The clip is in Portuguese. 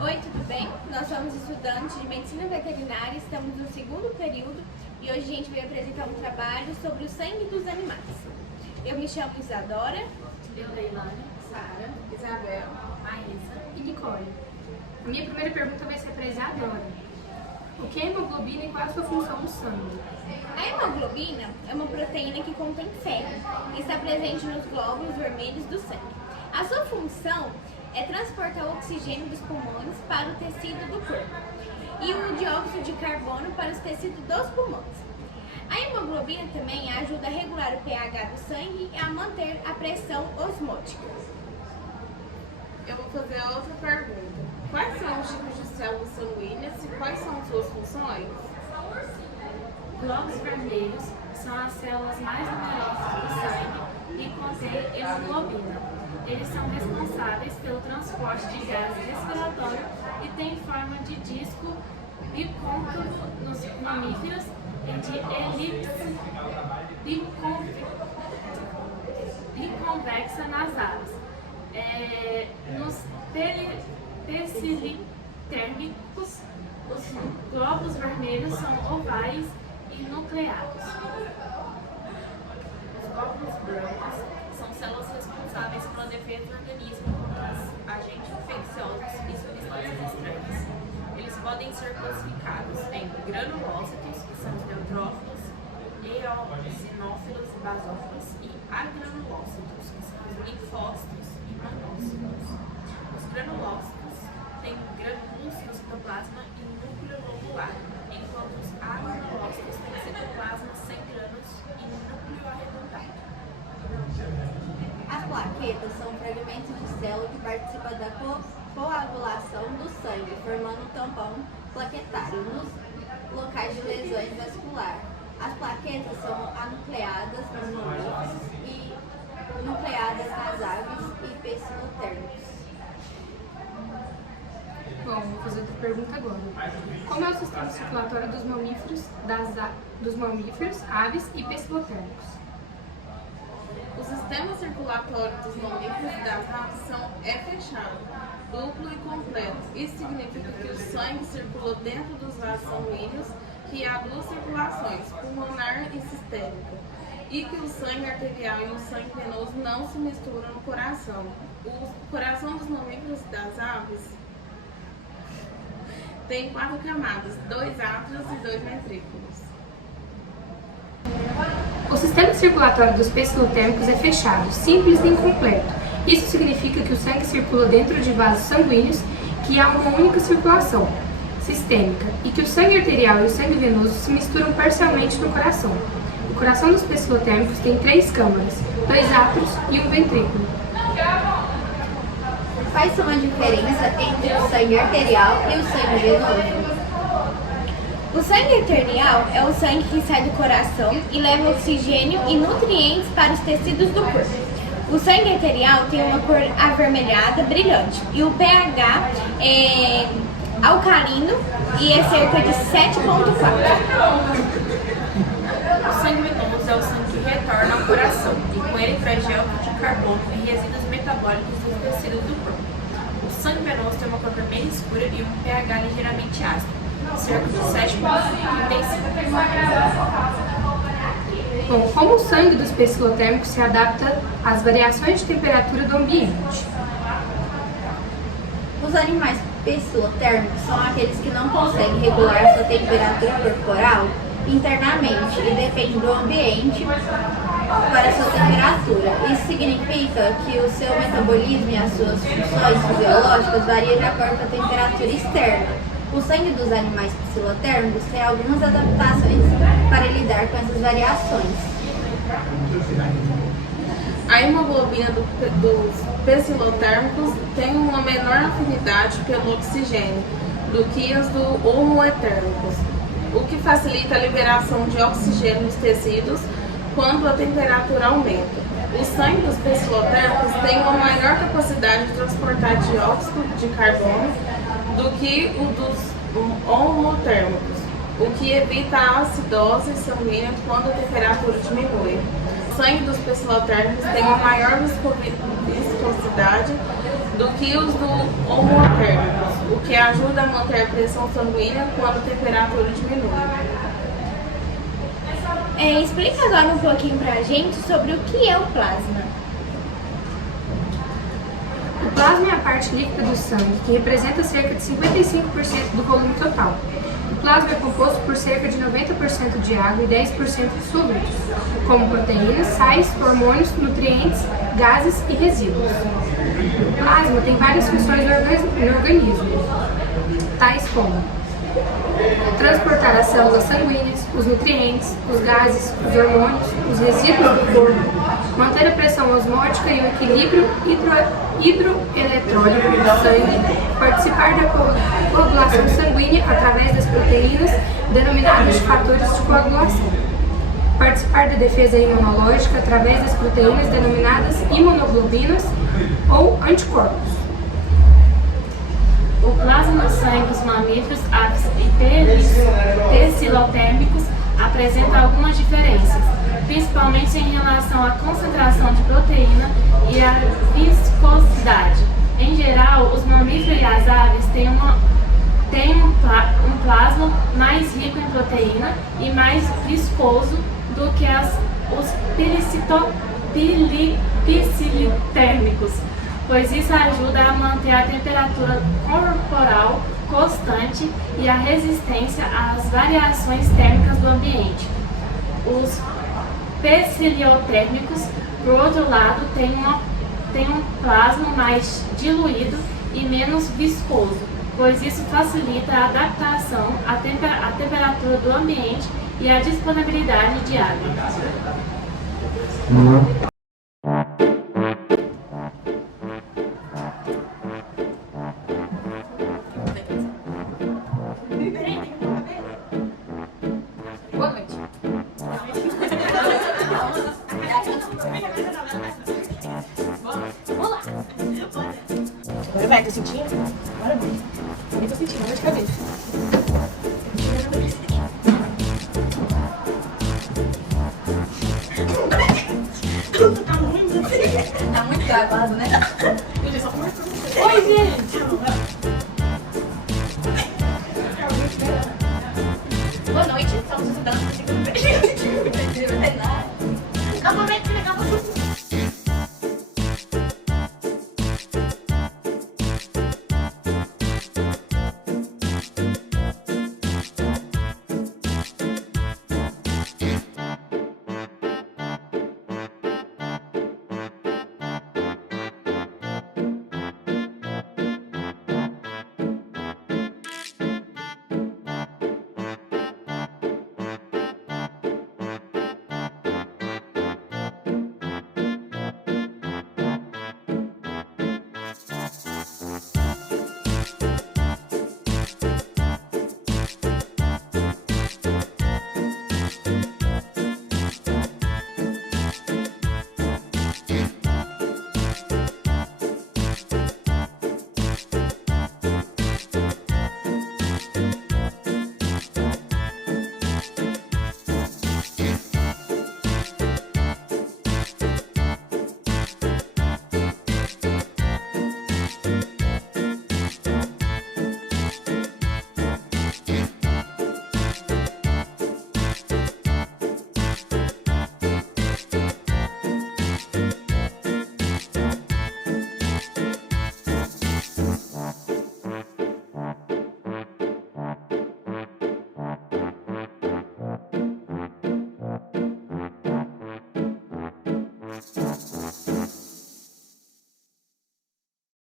Oi, tudo bem? Nós somos estudantes de Medicina Veterinária, estamos no segundo período e hoje a gente vai apresentar um trabalho sobre o sangue dos animais. Eu me chamo Isadora. Eu, Leilane, Sara, Isabel, Maísa e Nicole. A minha primeira pergunta vai ser para a Isadora. O que é hemoglobina e qual é a sua função no sangue? A hemoglobina é uma proteína que contém ferro e está presente nos glóbulos vermelhos do sangue. A sua função é transportar o oxigênio dos pulmões para o tecido do corpo e o dióxido de carbono para os tecidos dos pulmões. A hemoglobina também ajuda a regular o pH do sangue e a manter a pressão osmótica. eu vou fazer outra pergunta. Quais são os tipos de células sanguíneas e quais são suas funções? Glóbulos vermelhos são as células mais numerosas do sangue e contêm hemoglobina. Eles são responsáveis pelo transporte de gases respiratórios e têm forma de disco bicôncavo nos mamíferos e de elipse biconvexa nas aves. Nos tecilitérmicos, os glóbulos vermelhos são ovais e nucleados. Os glóbulos brancos são células responsáveis pela defesa do organismo contra agentes infecciosos e substâncias estranhas. Eles podem ser classificados em granulócitos, que são os neutrófilos, eosinófilos e basófilos, e agranulócitos, que são os linfócitos e monócitos. Os granulócitos têm grânulos no citoplasma e núcleo globular, enquanto os agranulócitos têm citoplasma sem grânulos e núcleo arredondado. As plaquetas são fragmentos de célula que participam da coagulação do sangue, formando um tampão plaquetário nos locais de lesões vasculares. As plaquetas são anucleadas nos mamíferos e nucleadas nas aves e pecilotérmicos. Bom, vou fazer outra pergunta agora. Como é o sistema circulatório dos mamíferos, aves e pecilotérmicos? O sistema circulatório dos mamíferos e das aves é fechado, duplo e completo. Isso significa que o sangue circula dentro dos vasos sanguíneos, que há duas circulações, pulmonar e sistêmica, e que o sangue arterial e o sangue venoso não se misturam no coração. O coração dos mamíferos e das aves tem 4 camadas, 2 átrios e 2 ventrículos. O sistema circulatório dos pecilotérmicos é fechado, simples e incompleto. Isso significa que o sangue circula dentro de vasos sanguíneos que há uma única circulação sistêmica e que o sangue arterial e o sangue venoso se misturam parcialmente no coração. O coração dos pecilotérmicos tem 3 câmaras, 2 átrios e um ventrículo. Quais são a diferença entre o sangue arterial e o sangue venoso? O sangue arterial é o sangue que sai do coração e leva oxigênio e nutrientes para os tecidos do corpo. O sangue arterial tem uma cor avermelhada, brilhante, e o pH é alcalino e é cerca de 7,4. O sangue venoso é o sangue que retorna ao coração e com ele traz dióxido de carbono e resíduos metabólicos dos tecidos do corpo. O sangue venoso tem uma cor vermelha escura e um pH ligeiramente ácido, cerca de 7,35. Bom, como o sangue dos pecilotérmicos se adapta às variações de temperatura do ambiente? Os animais pecilotérmicos são aqueles que não conseguem regular sua temperatura corporal internamente e dependem do ambiente para sua temperatura. Isso significa que o seu metabolismo e as suas funções fisiológicas variam de acordo com a temperatura externa. O sangue dos animais pecilotérmicos tem algumas adaptações para lidar com essas variações. A hemoglobina dos pecilotérmicos tem uma menor afinidade pelo oxigênio do que as do homoetérmicos, o que facilita a liberação de oxigênio nos tecidos quando a temperatura aumenta. O sangue dos pecilotérmicos tem uma maior capacidade de transportar dióxido de carbono do que o dos homotérmicos, o que evita a acidose sanguínea quando a temperatura diminui. O sangue dos pecilotérmicos tem uma maior viscosidade do que os do homotérmicos, o que que ajuda a manter a pressão sanguínea quando a temperatura diminui. Explica agora um pouquinho pra gente sobre o que é o plasma. O plasma é a parte líquida do sangue, que representa cerca de 55% do volume total. O plasma é composto por cerca de 90% de água e 10% de solúveis, como proteínas, sais, hormônios, nutrientes, gases e resíduos. O plasma tem várias funções no organismo, tais como transportar as células sanguíneas, os nutrientes, os gases, os hormônios, os resíduos do corpo, manter a pressão osmótica e o equilíbrio hidroeletrônico do sangue, participar da coagulação sanguínea através das proteínas denominadas de fatores de coagulação, participar da defesa imunológica através das proteínas denominadas imunoglobinas ou anticorpos. O plasma no sangue dos mamíferos, aves e tecilotérmicos apresenta algumas diferenças, principalmente em relação à concentração de proteína e à viscosidade. Em geral, os mamíferos e as aves têm um plasma mais rico em proteína e mais viscoso do que os pilitérmicos, pois isso ajuda a manter a temperatura corporal constante e a resistência às variações térmicas do ambiente. Os peciliotérmicos, por outro lado, têm um plasma mais diluído e menos viscoso, pois isso facilita a adaptação à temperatura do ambiente e à disponibilidade de água. Boa noite. Agora vai, tá sentindo? Agora vai. Eu tô sentindo, dor de cabeça. Tá muito gravado, né? Oi, gente! Boa noite, estamos estudando de Novamente, legal.